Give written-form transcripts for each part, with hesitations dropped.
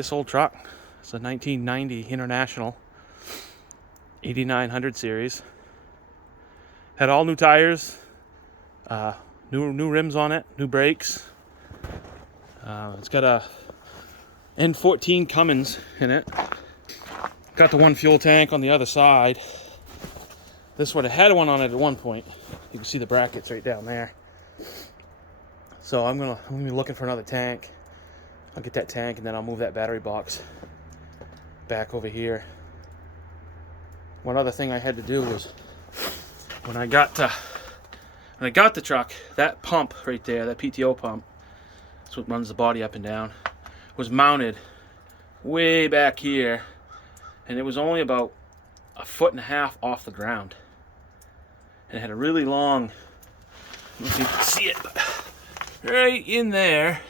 this old truck. It's a 1990 International 8900 series. Had all new tires, new rims on it, new brakes. It's got a N14 Cummins in it. Got the one fuel tank on the other side. This one had one on it at one point. You can see the brackets right down there. So I'm gonna be looking for another tank. I'll get that tank and then I'll move that battery box back over here. One other thing I had to do was when I got the truck, that pump right there, that PTO pump, that's what runs the body up and down, was mounted way back here, and it was only about 1.5 feet off the ground. And it had a really long, I don't know if you can see it, but right in there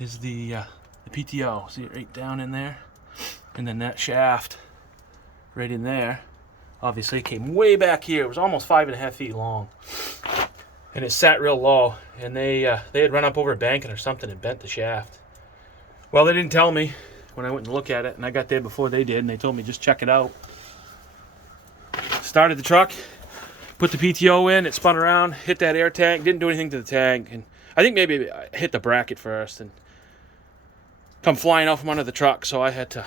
is the PTO. See it right down in there? And then that shaft right in there, obviously, came way back here. It was almost 5.5 feet long. And it sat real low. And they had run up over a banking or something and bent the shaft. Well, they didn't tell me when I went and looked at it. And I got there before they did. And they told me just check it out. Started the truck. Put the PTO in. It spun around. Hit that air tank. Didn't do anything to the tank. And I think maybe I hit the bracket first. And come flying out from under the truck. So I had to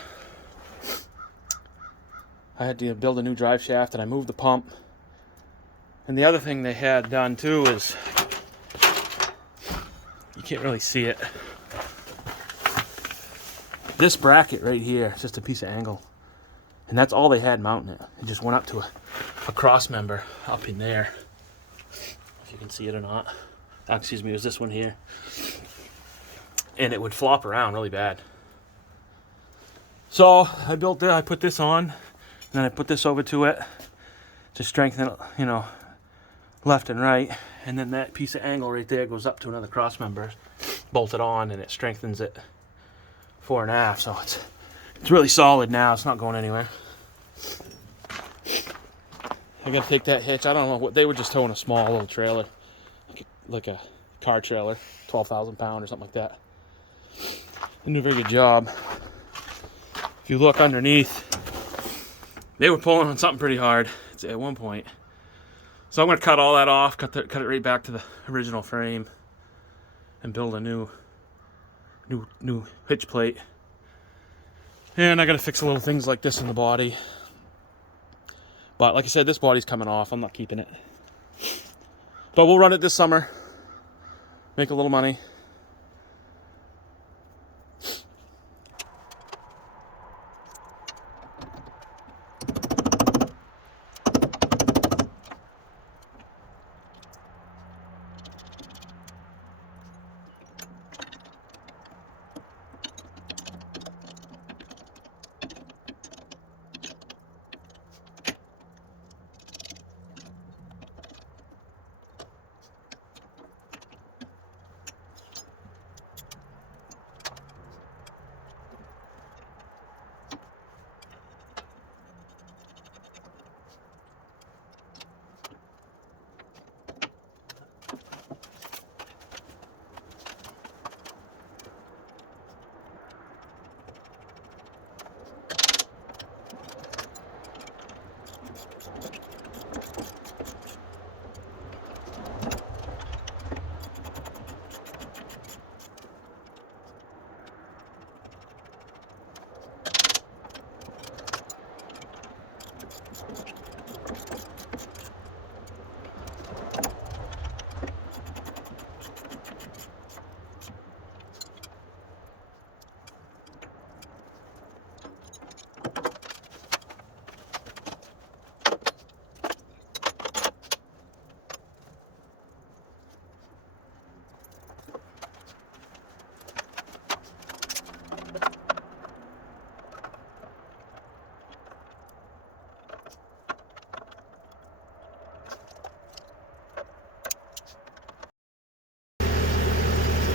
build a new drive shaft, and I moved the pump. And the other thing they had done too is, you can't really see it, this bracket right here is just a piece of angle, and that's all they had mounting it. It just went up to a cross member up in there, if you can see it or not. Excuse me, it was this one here, and it would flop around really bad. So I built it, I put this on. And then I put this over to it to strengthen it, you know, left and right. And then that piece of angle right there goes up to another cross member, bolted on, and it strengthens it 4.5. So it's really solid now. It's not going anywhere. I gotta take that hitch. I don't know what they were just towing, a small little trailer, like a car trailer, 12,000 pound or something like that. They didn't do a very good job. If you look underneath, they were pulling on something pretty hard at one point. So I'm going to cut all that off, cut it right back to the original frame, and build a new hitch plate. And I got to fix a little things like this in the body. But like I said, this body's coming off. I'm not keeping it. But we'll run it this summer, make a little money.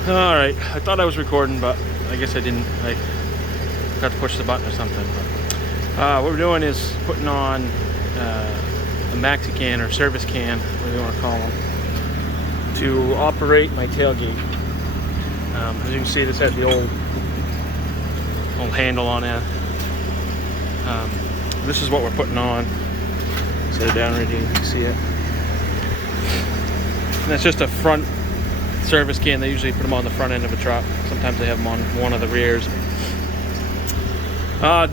Alright, I thought I was recording, but I guess I didn't. I forgot to push the button or something. But, what we're doing is putting on a maxi can or service can, whatever you want to call them, to operate my tailgate. As you can see, this had the old little handle on it. This is what we're putting on. Set it down right here, you can see it. And that's just a front service can. They usually put them on the front end of a truck. Sometimes they have them on one of the rears.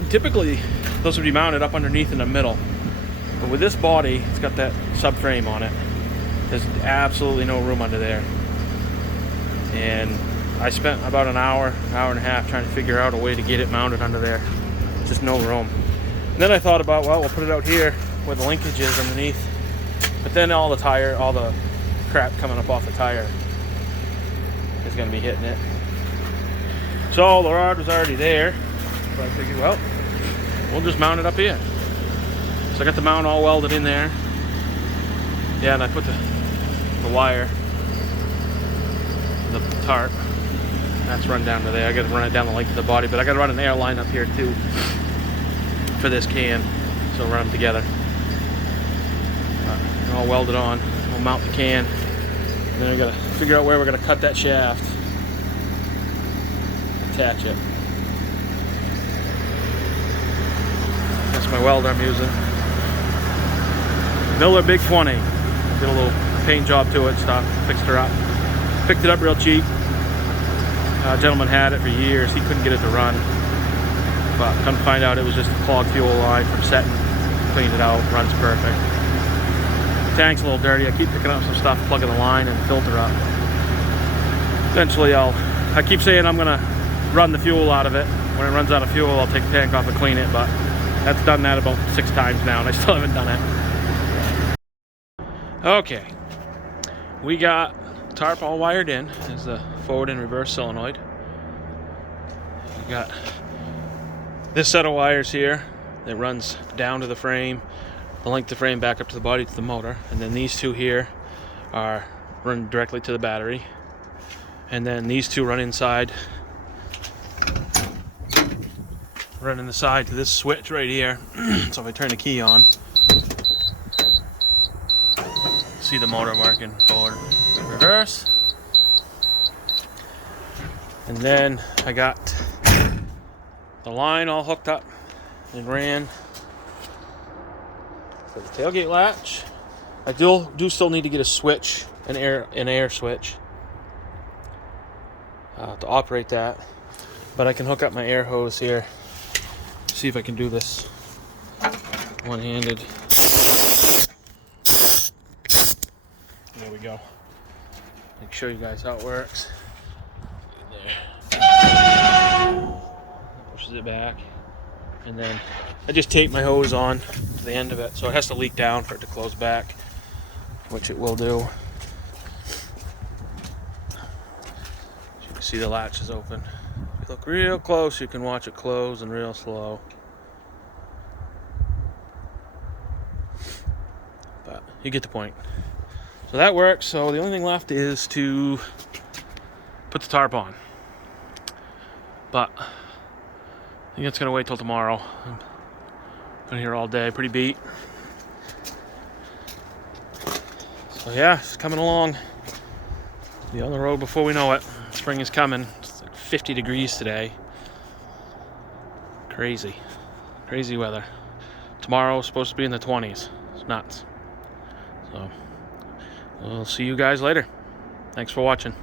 Typically, those would be mounted up underneath in the middle. But with this body, it's got that subframe on it. There's absolutely no room under there. And I spent about an hour and a half trying to figure out a way to get it mounted under there. Just no room. And then I thought about, well, we'll put it out here where the linkage is underneath. But then all the crap coming up off the tire is going to be hitting it. So the rod was already there. So I figured, well, we'll just mount it up here. So I got the mount all welded in there. Yeah, and I put the wire, the tarp, that's run down to there. I got to run it down the length of the body, but I got to run an air line up here too for this can, so run them together. All welded on. We'll mount the can, and then I got to figure out where we're going to cut that shaft, attach it. That's my welder I'm using. Miller Big 20. Did a little paint job to it, stuff, fixed her up. Picked it up real cheap. A gentleman had it for years. He couldn't get it to run. But come to find out it was just a clogged fuel line from setting. Cleaned it out, runs perfect. Tank's a little dirty. I keep picking up some stuff, plugging the line and the filter up. Eventually I keep saying I'm gonna run the fuel out of it. When it runs out of fuel, I'll take the tank off and clean it, but that's done that about 6 times now and I still haven't done it. Okay, we got tarp all wired in. There's the forward and reverse solenoid. We got this set of wires here that runs down to the frame, the length of the frame back up to the body to the motor, and then these two here are run directly to the battery, and then these two run inside, running the side to this switch right here. So if I turn the key on, see the motor working forward, reverse. And then I got the line all hooked up and ran for the tailgate latch. I do still need to get a switch, an air switch to operate that, but I can hook up my air hose here. See if I can do this one-handed. There we go. I'll show you guys how it works. There. Pushes it back, and then I just tape my hose on to the end of it, so it has to leak down for it to close back, which it will do. As you can see, the latch is open. If you look real close, you can watch it close and real slow. But you get the point. So that works. So the only thing left is to put the tarp on. But I think it's gonna wait till tomorrow. I'm been here all day, pretty beat. So yeah, it's coming along. Be on the road before we know it. Spring is coming. It's like 50 degrees today. Crazy weather. Tomorrow's supposed to be in the 20s. It's nuts. So we'll see you guys later. Thanks for watching.